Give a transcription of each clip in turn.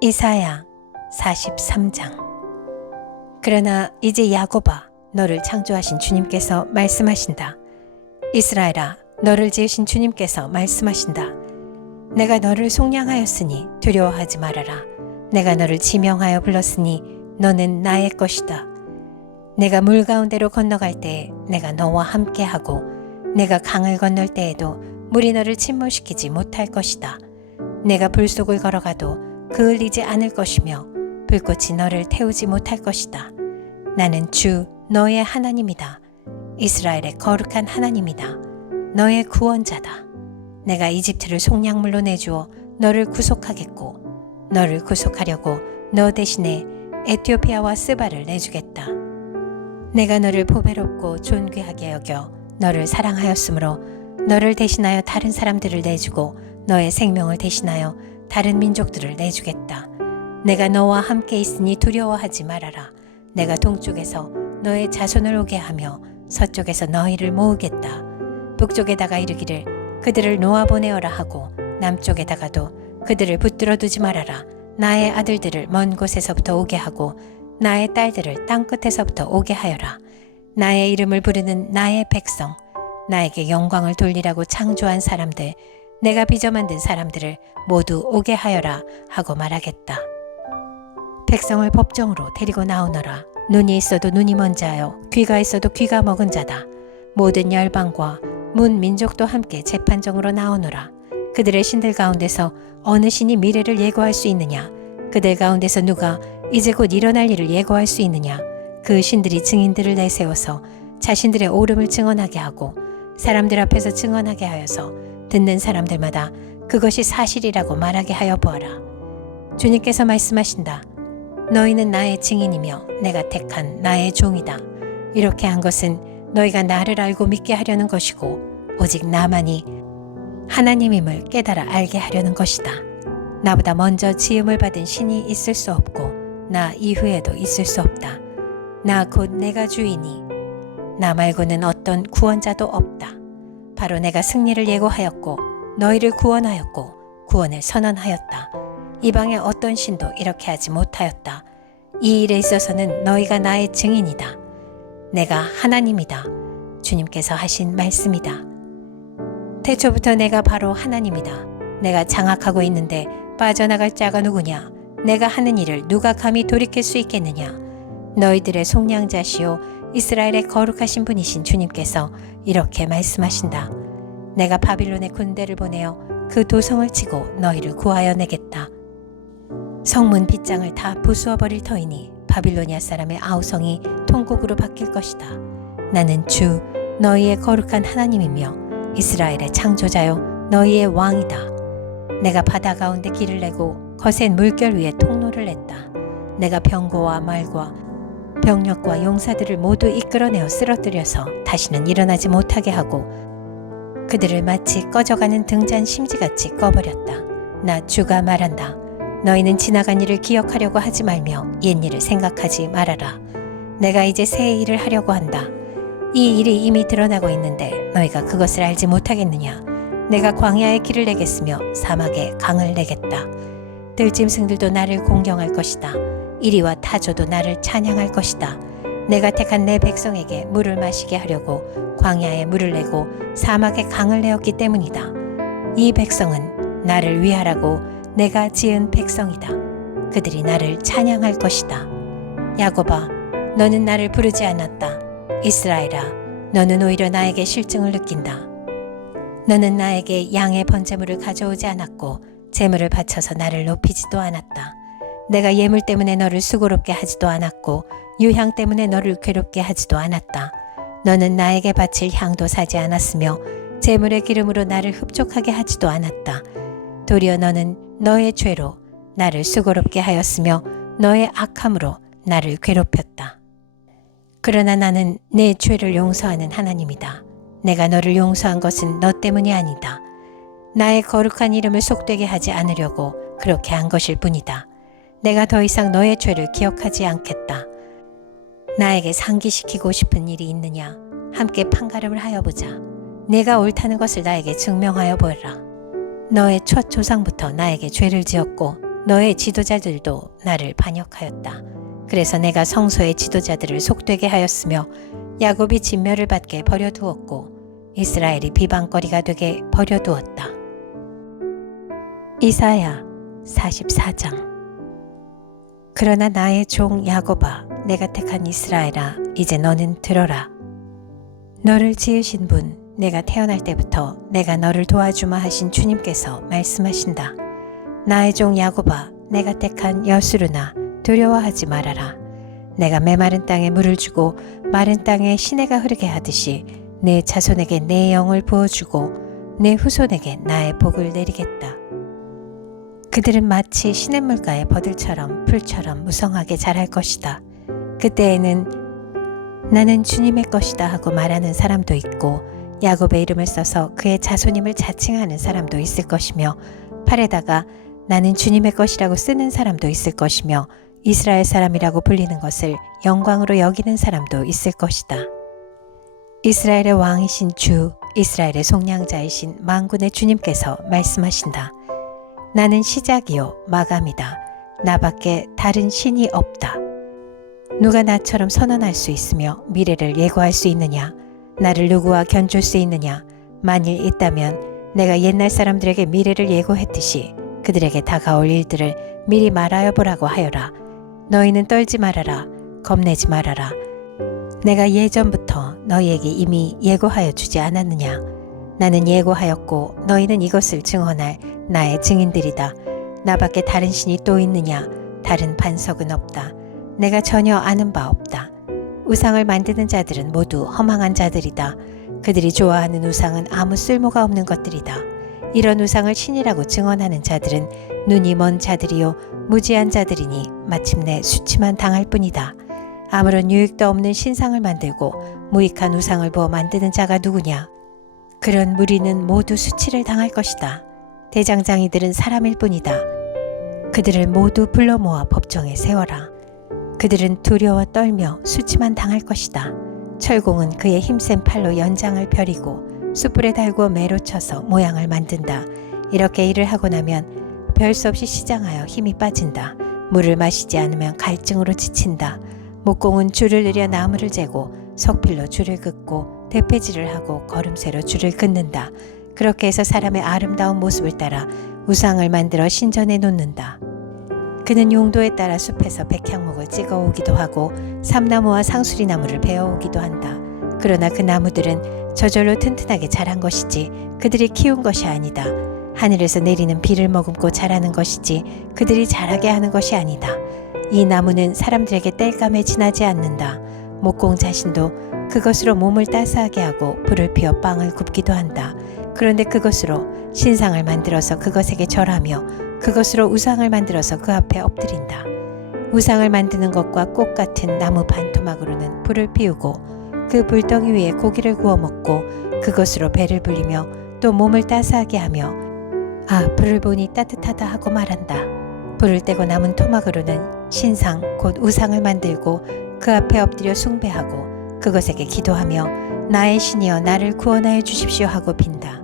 이사야 43장. 그러나 이제 야곱아, 너를 창조하신 주님께서 말씀하신다. 이스라엘아, 너를 지으신 주님께서 말씀하신다. 내가 너를 속량하였으니 두려워하지 말아라. 내가 너를 지명하여 불렀으니 너는 나의 것이다. 내가 물 가운데로 건너갈 때에 내가 너와 함께하고 내가 강을 건널 때에도 물이 너를 침몰시키지 못할 것이다. 내가 불 속을 걸어가도 그을리지 않을 것이며 불꽃이 너를 태우지 못할 것이다. 나는 주 너의 하나님이다. 이스라엘의 거룩한 하나님이다. 너의 구원자다. 내가 이집트를 속량물로 내주어 너를 구속하겠고 너를 구속하려고 너 대신에 에티오피아와 스바를 내주겠다. 내가 너를 보배롭고 존귀하게 여겨 너를 사랑하였으므로 너를 대신하여 다른 사람들을 내주고 너의 생명을 대신하여 다른 민족들을 내주겠다. 내가 너와 함께 있으니 두려워하지 말아라. 내가 동쪽에서 너의 자손을 오게 하며 서쪽에서 너희를 모으겠다. 북쪽에다가 이르기를 그들을 놓아보내어라 하고 남쪽에다가도 그들을 붙들어 두지 말아라. 나의 아들들을 먼 곳에서부터 오게 하고 나의 딸들을 땅끝에서부터 오게 하여라. 나의 이름을 부르는 나의 백성, 나에게 영광을 돌리라고 창조한 사람들, 내가 빚어 만든 사람들을 모두 오게 하여라 하고 말하겠다. 백성을 법정으로 데리고 나오너라. 눈이 있어도 눈이 먼 자여 귀가 있어도 귀가 먹은 자다. 모든 열방과 문 민족도 함께 재판정으로 나오너라. 그들의 신들 가운데서 어느 신이 미래를 예고할 수 있느냐? 그들 가운데서 누가 이제 곧 일어날 일을 예고할 수 있느냐? 그 신들이 증인들을 내세워서 자신들의 옳음을 증언하게 하고 사람들 앞에서 증언하게 하여서 듣는 사람들마다 그것이 사실이라고 말하게 하여 보아라. 주님께서 말씀하신다. 너희는 나의 증인이며 내가 택한 나의 종이다. 이렇게 한 것은 너희가 나를 알고 믿게 하려는 것이고 오직 나만이 하나님임을 깨달아 알게 하려는 것이다. 나보다 먼저 지음을 받은 신이 있을 수 없고 나 이후에도 있을 수 없다. 나 곧 내가 주이니 나 말고는 어떤 구원자도 없다. 바로 내가 승리를 예고하였고 너희를 구원하였고 구원을 선언하였다. 이방의 어떤 신도 이렇게 하지 못하였다. 이 일에 있어서는 너희가 나의 증인이다. 내가 하나님이다. 주님께서 하신 말씀이다. 태초부터 내가 바로 하나님이다. 내가 장악하고 있는데 빠져나갈 자가 누구냐? 내가 하는 일을 누가 감히 돌이킬 수 있겠느냐? 너희들의 속량자시오 이스라엘의 거룩하신 분이신 주님께서 이렇게 말씀하신다. 내가 바빌론의 군대를 보내어 그 도성을 치고 너희를 구하여 내겠다. 성문 빗장을 다 부수어 버릴 터이니 바빌로니아 사람의 아우성이 통곡으로 바뀔 것이다. 나는 주 너희의 거룩한 하나님이며 이스라엘의 창조자요 너희의 왕이다. 내가 바다 가운데 길을 내고 거센 물결 위에 통로를 냈다. 내가 병거와 말과 병력과 용사들을 모두 이끌어내어 쓰러뜨려서 다시는 일어나지 못하게 하고 그들을 마치 꺼져가는 등잔 심지같이 꺼버렸다. 나 주가 말한다. 너희는 지나간 일을 기억하려고 하지 말며 옛일을 생각하지 말아라. 내가 이제 새 일을 하려고 한다. 이 일이 이미 드러나고 있는데 너희가 그것을 알지 못하겠느냐? 내가 광야에 길을 내겠으며 사막에 강을 내겠다. 들짐승들도 나를 공경할 것이다. 이리와 타조도 나를 찬양할 것이다. 내가 택한 내 백성에게 물을 마시게 하려고 광야에 물을 내고 사막에 강을 내었기 때문이다. 이 백성은 나를 위하라고 내가 지은 백성이다. 그들이 나를 찬양할 것이다. 야곱아, 너는 나를 부르지 않았다. 이스라엘아, 너는 오히려 나에게 실증을 느낀다. 너는 나에게 양의 번제물을 가져오지 않았고 제물을 바쳐서 나를 높이지도 않았다. 내가 예물 때문에 너를 수고롭게 하지도 않았고 유향 때문에 너를 괴롭게 하지도 않았다. 너는 나에게 바칠 향도 사지 않았으며 제물의 기름으로 나를 흡족하게 하지도 않았다. 도리어 너는 너의 죄로 나를 수고롭게 하였으며 너의 악함으로 나를 괴롭혔다. 그러나 나는 내 죄를 용서하는 하나님이다. 내가 너를 용서한 것은 너 때문이 아니다. 나의 거룩한 이름을 속되게 하지 않으려고 그렇게 한 것일 뿐이다. 내가 더 이상 너의 죄를 기억하지 않겠다. 나에게 상기시키고 싶은 일이 있느냐? 함께 판가름을 하여 보자. 내가 옳다는 것을 나에게 증명하여 보라. 너의 첫 조상부터 나에게 죄를 지었고 너의 지도자들도 나를 반역하였다. 그래서 내가 성소의 지도자들을 속되게 하였으며 야곱이 진멸을 받게 버려두었고 이스라엘이 비방거리가 되게 버려두었다. 이사야 44장. 그러나 나의 종 야곱아, 내가 택한 이스라엘아, 이제 너는 들어라. 너를 지으신 분, 내가 태어날 때부터 내가 너를 도와주마 하신 주님께서 말씀하신다. 나의 종 야곱아, 내가 택한 여수르나 두려워하지 말아라. 내가 메마른 땅에 물을 주고 마른 땅에 시내가 흐르게 하듯이 내 자손에게 내 영을 부어주고 내 후손에게 나의 복을 내리겠다. 그들은 마치 시냇물가의 버들처럼 풀처럼 무성하게 자랄 것이다. 그때에는 나는 주님의 것이다 하고 말하는 사람도 있고 야곱의 이름을 써서 그의 자손임을 자칭하는 사람도 있을 것이며 팔에다가 나는 주님의 것이라고 쓰는 사람도 있을 것이며 이스라엘 사람이라고 불리는 것을 영광으로 여기는 사람도 있을 것이다. 이스라엘의 왕이신 주, 이스라엘의 속량자이신 만군의 주님께서 말씀하신다. 나는 시작이요 마감이다. 나밖에 다른 신이 없다. 누가 나처럼 선언할 수 있으며 미래를 예고할 수 있느냐? 나를 누구와 견줄 수 있느냐? 만일 있다면 내가 옛날 사람들에게 미래를 예고했듯이 그들에게 다가올 일들을 미리 말하여 보라고 하여라. 너희는 떨지 말아라. 겁내지 말아라. 내가 예전부터 너희에게 이미 예고하여 주지 않았느냐? 나는 예고하였고 너희는 이것을 증언할 나의 증인들이다. 나밖에 다른 신이 또 있느냐? 다른 반석은 없다. 내가 전혀 아는 바 없다. 우상을 만드는 자들은 모두 허망한 자들이다. 그들이 좋아하는 우상은 아무 쓸모가 없는 것들이다. 이런 우상을 신이라고 증언하는 자들은 눈이 먼 자들이요 무지한 자들이니 마침내 수치만 당할 뿐이다. 아무런 유익도 없는 신상을 만들고 무익한 우상을 부어 만드는 자가 누구냐? 그런 무리는 모두 수치를 당할 것이다. 대장장이들은 사람일 뿐이다. 그들을 모두 불러 모아 법정에 세워라. 그들은 두려워 떨며 수치만 당할 것이다. 철공은 그의 힘센 팔로 연장을 펴리고 숯불에 달고 매로 쳐서 모양을 만든다. 이렇게 일을 하고 나면 별 수 없이 시장하여 힘이 빠진다. 물을 마시지 않으면 갈증으로 지친다. 목공은 줄을 늘여 나무를 재고 석필로 줄을 긋고 대패질을 하고 걸음쇠로 줄을 긋는다. 그렇게 해서 사람의 아름다운 모습을 따라 우상을 만들어 신전에 놓는다. 그는 용도에 따라 숲에서 백향목을 찍어오기도 하고 삼나무와 상수리나무를 베어오기도 한다. 그러나 그 나무들은 저절로 튼튼하게 자란 것이지 그들이 키운 것이 아니다. 하늘에서 내리는 비를 머금고 자라는 것이지 그들이 자라게 하는 것이 아니다. 이 나무는 사람들에게 땔감에 지나지 않는다. 목공 자신도 그것으로 몸을 따스하게 하고 불을 피워 빵을 굽기도 한다. 그런데 그것으로 신상을 만들어서 그것에게 절하며 그것으로 우상을 만들어서 그 앞에 엎드린다. 우상을 만드는 것과 꽃 같은 나무 반토막으로는 불을 피우고 그 불덩이 위에 고기를 구워 먹고 그것으로 배를 불리며 또 몸을 따스하게 하며 불을 보니 따뜻하다 하고 말한다. 불을 떼고 남은 토막으로는 신상 곧 우상을 만들고 그 앞에 엎드려 숭배하고 그것에게 기도하며 나의 신이여 나를 구원하여 주십시오 하고 빈다.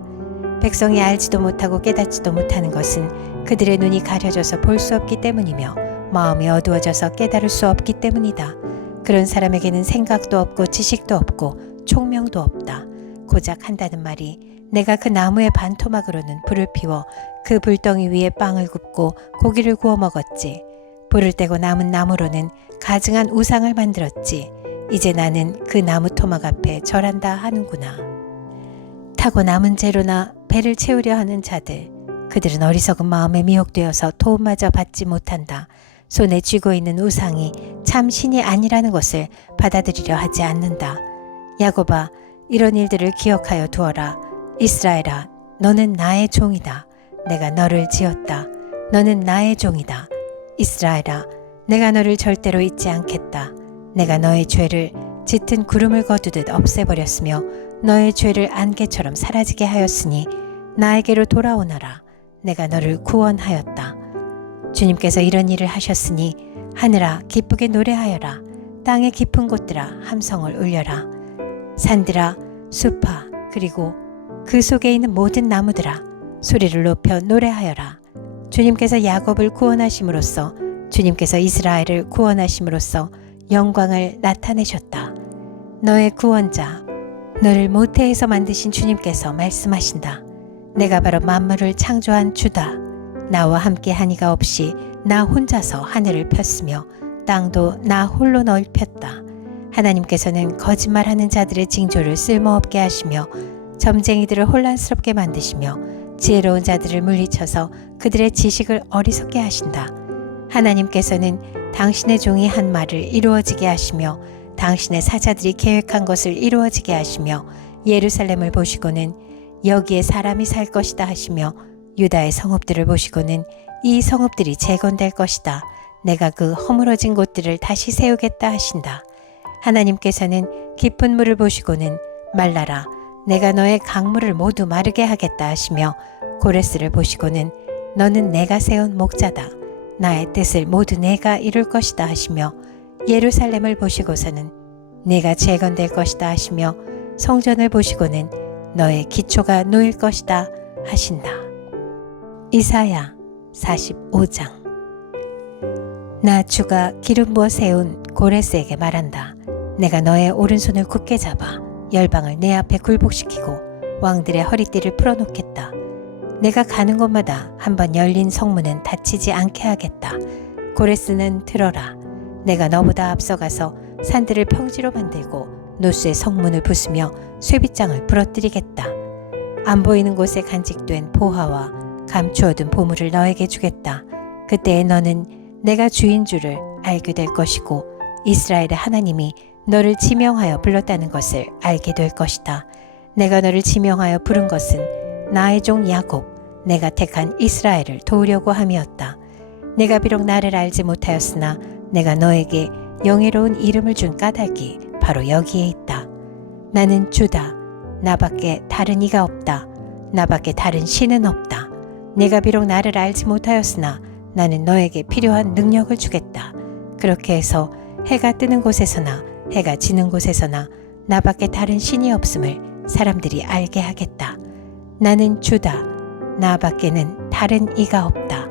백성이 알지도 못하고 깨닫지도 못하는 것은 그들의 눈이 가려져서 볼 수 없기 때문이며 마음이 어두워져서 깨달을 수 없기 때문이다. 그런 사람에게는 생각도 없고 지식도 없고 총명도 없다. 고작 한다는 말이 내가 그 나무의 반토막으로는 불을 피워 그 불덩이 위에 빵을 굽고 고기를 구워 먹었지. 불을 떼고 남은 나무로는 가증한 우상을 만들었지. 이제 나는 그 나무 토막 앞에 절한다 하는구나. 타고 남은 재료나 배를 채우려 하는 자들, 그들은 어리석은 마음에 미혹되어서 도움마저 받지 못한다. 손에 쥐고 있는 우상이 참 신이 아니라는 것을 받아들이려 하지 않는다. 야곱아, 이런 일들을 기억하여 두어라. 이스라엘아, 너는 나의 종이다. 내가 너를 지었다. 너는 나의 종이다. 이스라엘아, 내가 너를 절대로 잊지 않겠다. 내가 너의 죄를 짙은 구름을 거두듯 없애버렸으며 너의 죄를 안개처럼 사라지게 하였으니 나에게로 돌아오너라. 내가 너를 구원하였다. 주님께서 이런 일을 하셨으니 하늘아 기쁘게 노래하여라. 땅의 깊은 곳들아 함성을 울려라. 산들아 숲아 그리고 그 속에 있는 모든 나무들아 소리를 높여 노래하여라. 주님께서 야곱을 구원하심으로써 주님께서 이스라엘을 구원하심으로써 영광을 나타내셨다. 너의 구원자, 너를 모태에서 만드신 주님께서 말씀하신다. 내가 바로 만물을 창조한 주다. 나와 함께 하니가 없이 나 혼자서 하늘을 폈으며 땅도 나 홀로 넓혔다. 하나님께서는 거짓말하는 자들의 징조를 쓸모없게 하시며 점쟁이들을 혼란스럽게 만드시며 지혜로운 자들을 물리쳐서 그들의 지식을 어리석게 하신다. 하나님께서는 당신의 종이 한 말을 이루어지게 하시며 당신의 사자들이 계획한 것을 이루어지게 하시며 예루살렘을 보시고는 여기에 사람이 살 것이다 하시며 유다의 성읍들을 보시고는 이 성읍들이 재건될 것이다. 내가 그 허물어진 곳들을 다시 세우겠다 하신다. 하나님께서는 깊은 물을 보시고는 말라라. 내가 너의 강물을 모두 마르게 하겠다 하시며 고레스를 보시고는 너는 내가 세운 목자다. 나의 뜻을 모두 내가 이룰 것이다 하시며 예루살렘을 보시고서는 내가 재건될 것이다 하시며 성전을 보시고는 너의 기초가 놓일 것이다 하신다. 이사야 45장. 나 주가 기름 부어 세운 고레스에게 말한다. 내가 너의 오른손을 굳게 잡아 열방을 내 앞에 굴복시키고 왕들의 허리띠를 풀어놓겠다. 내가 가는 곳마다 한번 열린 성문은 닫히지 않게 하겠다. 고레스는 들어라. 내가 너보다 앞서가서 산들을 평지로 만들고 노수의 성문을 부수며 쇠빗장을 부러뜨리겠다. 안 보이는 곳에 간직된 보화와 감추어둔 보물을 너에게 주겠다. 그때에 너는 내가 주인 줄을 알게 될 것이고 이스라엘의 하나님이 너를 지명하여 불렀다는 것을 알게 될 것이다. 내가 너를 지명하여 부른 것은 나의 종 야곱, 내가 택한 이스라엘을 도우려고 함이었다. 내가 비록 나를 알지 못하였으나 내가 너에게 영예로운 이름을 준 까닭이 바로 여기에 있다. 나는 주다. 나밖에 다른 이가 없다. 나밖에 다른 신은 없다. 내가 비록 나를 알지 못하였으나 나는 너에게 필요한 능력을 주겠다. 그렇게 해서 해가 뜨는 곳에서나 해가 지는 곳에서나 나밖에 다른 신이 없음을 사람들이 알게 하겠다. 나는 주다. 나밖에는 다른 이가 없다.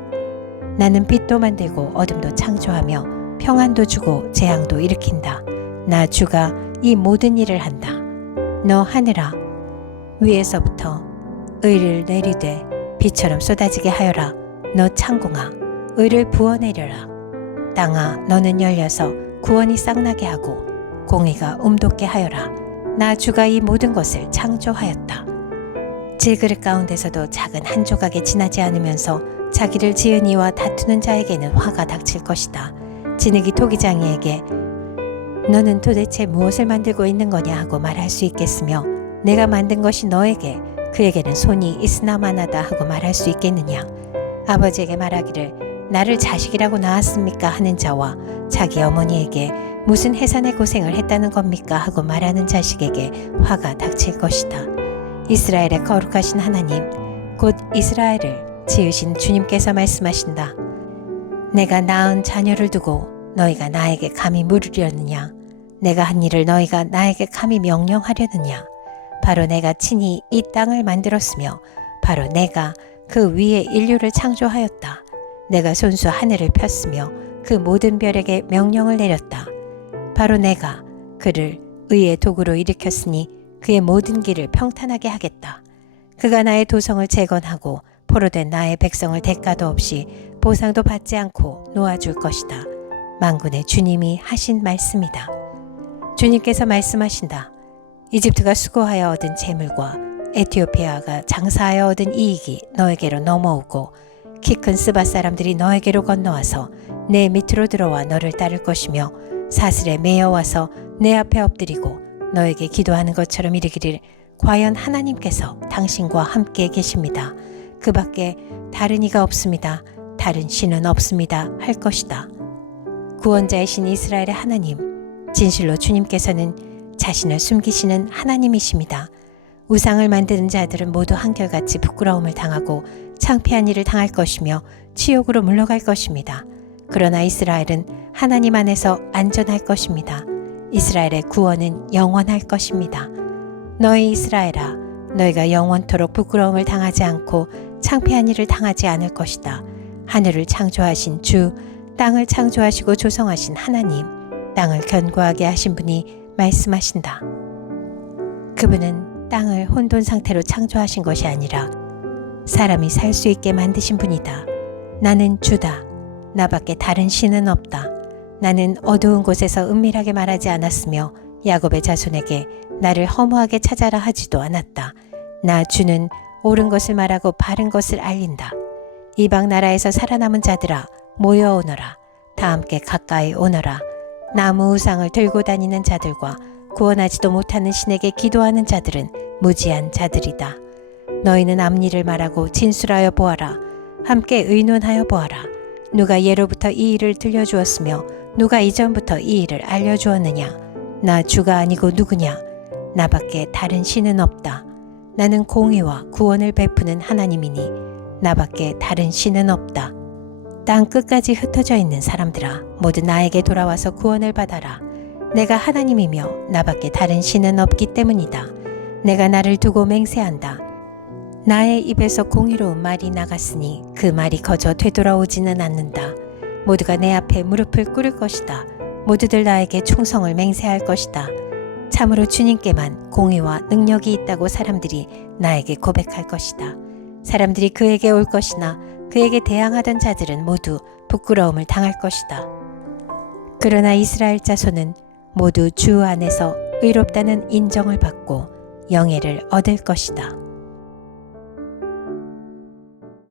나는 빛도 만들고 어둠도 창조하며 평안도 주고 재앙도 일으킨다. 나 주가 이 모든 일을 한다. 너 하늘아, 위에서부터 의를 내리되 비처럼 쏟아지게 하여라. 너 창공아, 의를 부어내려라. 땅아, 너는 열려서 구원이 싹나게 하고 공의가 움돋게 하여라. 나 주가 이 모든 것을 창조하였다. 질그릇 가운데서도 작은 한 조각이 지나지 않으면서 자기를 지은 이와 다투는 자에게는 화가 닥칠 것이다. 진흙이 토기장이에게 너는 도대체 무엇을 만들고 있는 거냐 하고 말할 수 있겠으며 내가 만든 것이 너에게 그에게는 손이 있으나마나다 하고 말할 수 있겠느냐. 아버지에게 말하기를 나를 자식이라고 낳았습니까 하는 자와 자기 어머니에게 무슨 해산의 고생을 했다는 겁니까 하고 말하는 자식에게 화가 닥칠 것이다. 이스라엘의 거룩하신 하나님 곧 이스라엘을 지으신 주님께서 말씀하신다. 내가 낳은 자녀를 두고 너희가 나에게 감히 물으려느냐. 내가 한 일을 너희가 나에게 감히 명령하려느냐. 바로 내가 친히 이 땅을 만들었으며 바로 내가 그 위에 인류를 창조하였다. 내가 손수 하늘을 폈으며 그 모든 별에게 명령을 내렸다. 바로 내가 그를 의의 도구로 일으켰으니 그의 모든 길을 평탄하게 하겠다. 그가 나의 도성을 재건하고 포로된 나의 백성을 대가도 없이 보상도 받지 않고 놓아줄 것이다. 만군의 주님이 하신 말씀이다. 주님께서 말씀하신다. 이집트가 수고하여 얻은 재물과 에티오피아가 장사하여 얻은 이익이 너에게로 넘어오고 키 큰 스바 사람들이 너에게로 건너와서 내 밑으로 들어와 너를 따를 것이며 사슬에 매여와서 내 앞에 엎드리고 너에게 기도하는 것처럼 이르기를 과연 하나님께서 당신과 함께 계십니다. 그 밖에 다른 이가 없습니다. 다른 신은 없습니다. 할 것이다. 구원자이신 이스라엘의 하나님, 진실로 주님께서는 자신을 숨기시는 하나님이십니다. 우상을 만드는 자들은 모두 한결같이 부끄러움을 당하고 창피한 일을 당할 것이며 치욕으로 물러갈 것입니다. 그러나 이스라엘은 하나님 안에서 안전할 것입니다. 이스라엘의 구원은 영원할 것입니다. 너희 이스라엘아, 너희가 영원토록 부끄러움을 당하지 않고 창피한 일을 당하지 않을 것이다. 하늘을 창조하신 주, 땅을 창조하시고 조성하신 하나님, 땅을 견고하게 하신 분이 말씀하신다. 그분은 땅을 혼돈 상태로 창조하신 것이 아니라 사람이 살 수 있게 만드신 분이다. 나는 주다. 나밖에 다른 신은 없다. 나는 어두운 곳에서 은밀하게 말하지 않았으며 야곱의 자손에게 나를 허무하게 찾아라 하지도 않았다. 나 주는 옳은 것을 말하고 바른 것을 알린다. 이방 나라에서 살아남은 자들아 모여오너라. 다 함께 가까이 오너라. 나무 우상을 들고 다니는 자들과 구원하지도 못하는 신에게 기도하는 자들은 무지한 자들이다. 너희는 앞일을 말하고 진술하여 보아라. 함께 의논하여 보아라. 누가 예로부터 이 일을 들려주었으며 누가 이전부터 이 일을 알려주었느냐. 나 주가 아니고 누구냐. 나밖에 다른 신은 없다. 나는 공의와 구원을 베푸는 하나님이니 나밖에 다른 신은 없다. 땅 끝까지 흩어져 있는 사람들아 모두 나에게 돌아와서 구원을 받아라. 내가 하나님이며 나밖에 다른 신은 없기 때문이다. 내가 나를 두고 맹세한다. 나의 입에서 공의로운 말이 나갔으니 그 말이 거저 되돌아오지는 않는다. 모두가 내 앞에 무릎을 꿇을 것이다. 모두들 나에게 충성을 맹세할 것이다. 참으로 주님께만 공의와 능력이 있다고 사람들이 나에게 고백할 것이다. 사람들이 그에게 올 것이나 그에게 대항하던 자들은 모두 부끄러움을 당할 것이다. 그러나 이스라엘 자손은 모두 주 안에서 의롭다는 인정을 받고 영예를 얻을 것이다.